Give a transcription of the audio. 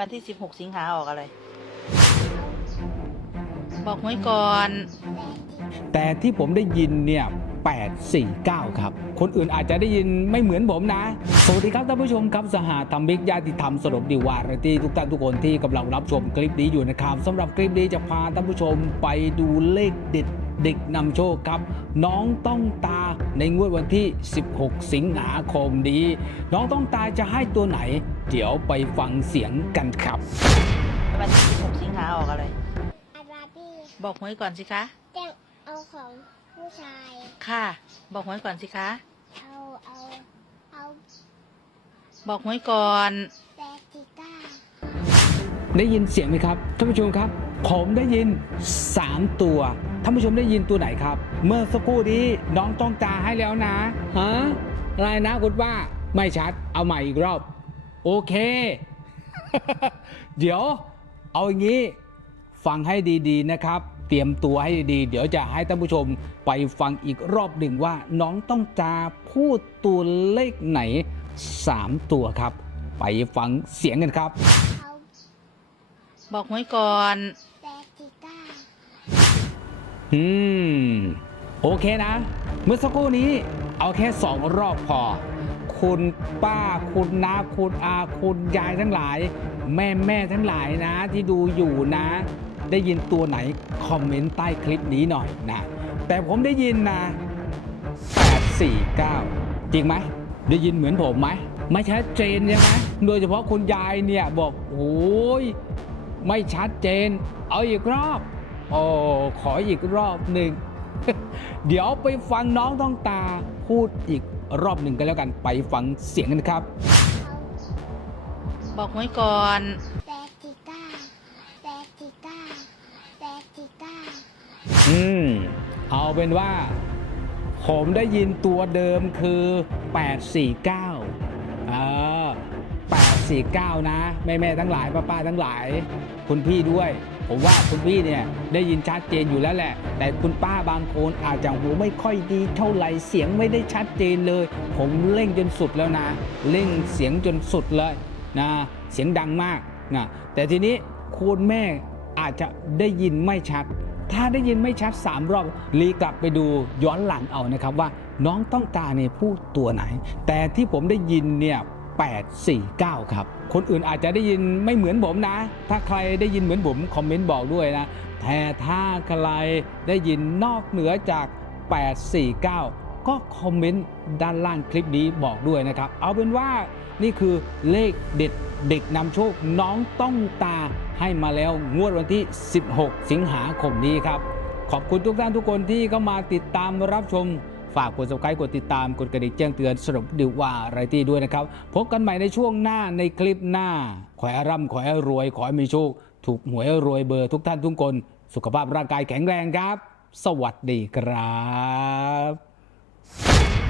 วันที่ 16 สิงหาออกอะไร บอกไว้ก่อน แต่ที่ผมได้ยินเนี่ย849 ครับ คนอื่นอาจจะได้ยินไม่เหมือนผมนะ สวัสดีครับท่านผู้ชมครับ สหธรรมิกญาติธรรมสรุปดีวารตี้ทุกท่านทุกคนที่กำลังรับชมคลิปนี้อยู่นะครับสำหรับคลิปนี้จะพาท่านผู้ชมไปดูเลขเด็ด เด็กนำโชคครับ น้องต้องตาในงวดวันที่ 16 สิงหาคมนี้ น้องต้องตาจะให้ตัวไหน เดี๋ยวไปฟังเสียงกันครับ วันที่16สิงหาออกอะไร อาบาบี้บอกไว้ก่อนสิคะเจ้งเอาของผู้ชาย ค่ะ บอกไว้ก่อนสิคะ เอาเอาเอาบอกไว้ก่อนแปดสิก้า ได้ยินเสียงไหมครับท่านผู้ชมครับ ผมได้ยิน 3 ตัว ท่านผู้ชมได้ยินตัวไหนครับ เมื่อสักครู่นี้น้องต้องตาให้แล้วนะ ฮะ อะไรนะคุณป้าไม่ชัด เอาใหม่อีกรอบ โอเค เดี๋ยว เอาอย่างนี้ ฟังให้ดีๆนะครับ เตรียมตัวให้ดี เดี๋ยวจะให้ท่านผู้ชมไปฟังอีกรอบหนึ่งว่าน้องต้องจาพูดตัวเลขไหน 3 ตัวครับ ไปฟังเสียงกันครับ บอกไว้ก่อนแปดสิก้าอืม โอเคนะ เมื่อสักครู่นี้ เอาแค่สองรอบพอ คุณป้าคุณน้าคุณอาคุณยายทั้งหลาย แม่แม่ทั้งหลายนะ ที่ดูอยู่นะ ได้ยินตัวไหน คอมเมนต์ใต้คลิปนี้หน่อยนะ แต่ผมได้ยินนะ 849 จริงไหม ได้ยินเหมือนผมไหม ไม่ชัดเจนใช่ไหมโดยเฉพาะคุณยายเนี่ยบอกโอ้ย ไม่ชัดเจน เอาอีกรอบ โอ้ขออีกรอบหนึ่ง เดี๋ยวไปฟังน้องต้องตาพูดอีกรอบหนึ่งกันแล้วกันไปฟังเสียงกันครับเอาบอกไว้ก่อนแปดสิก้าแปดสิก้าแปดสิก้าอืม เอาเป็นว่า ผมได้ยินตัวเดิมคือ 849เออ 49 นะ แม่แม่ทั้งหลายป้าป้าทั้งหลาย คุณพี่ด้วย ผมว่าคุณพี่เนี่ยได้ยินชัดเจนอยู่แล้วแหละ แต่คุณป้าบางคนอาจจะหูไม่ค่อยดีเท่าไหร่เสียงไม่ได้ชัดเจนเลย ผมเร่งจนสุดแล้วนะเร่งเสียงจนสุดเลยนะเสียงดังมากนะแต่ทีนี้คุณแม่อาจจะได้ยินไม่ชัด ถ้าได้ยินไม่ชัด 3 รอบรีกลับไปดูย้อนหลังเอานะครับว่าน้องต้องการเนี่ยพูดตัวไหน แต่ที่ผมได้ยินเนี่ย 849 ครับ คนอื่นอาจจะได้ยินไม่เหมือนผมนะ ถ้าใครได้ยินเหมือนผมคอมเมนต์บอกด้วยนะ แต่ถ้าใครได้ยินนอกเหนือจาก 849 ก็คอมเมนต์ด้านล่างคลิปนี้บอกด้วยนะครับ เอาเป็นว่านี่คือเลขเด็ดเด็กนำโชคน้องต้องตาให้มาแล้วงวดวันที่ 16 สิงหาคมนี้ครับ ขอบคุณทุกท่านทุกคนที่เข้ามาติดตามรับชม ฝากกด subscribe กดติดตามกดกระดิ่งแจ้งเตือนสรุปดิว่าไรตี้ด้วยนะครับ พบกันใหม่ในช่วงหน้าในคลิปหน้า ขอให้ร่ำขอให้รวย ขอให้มีโชค ถูกหวยรวยเบอร์ทุกท่านทุกคน สุขภาพร่างกายแข็งแรงครับ สวัสดีครับ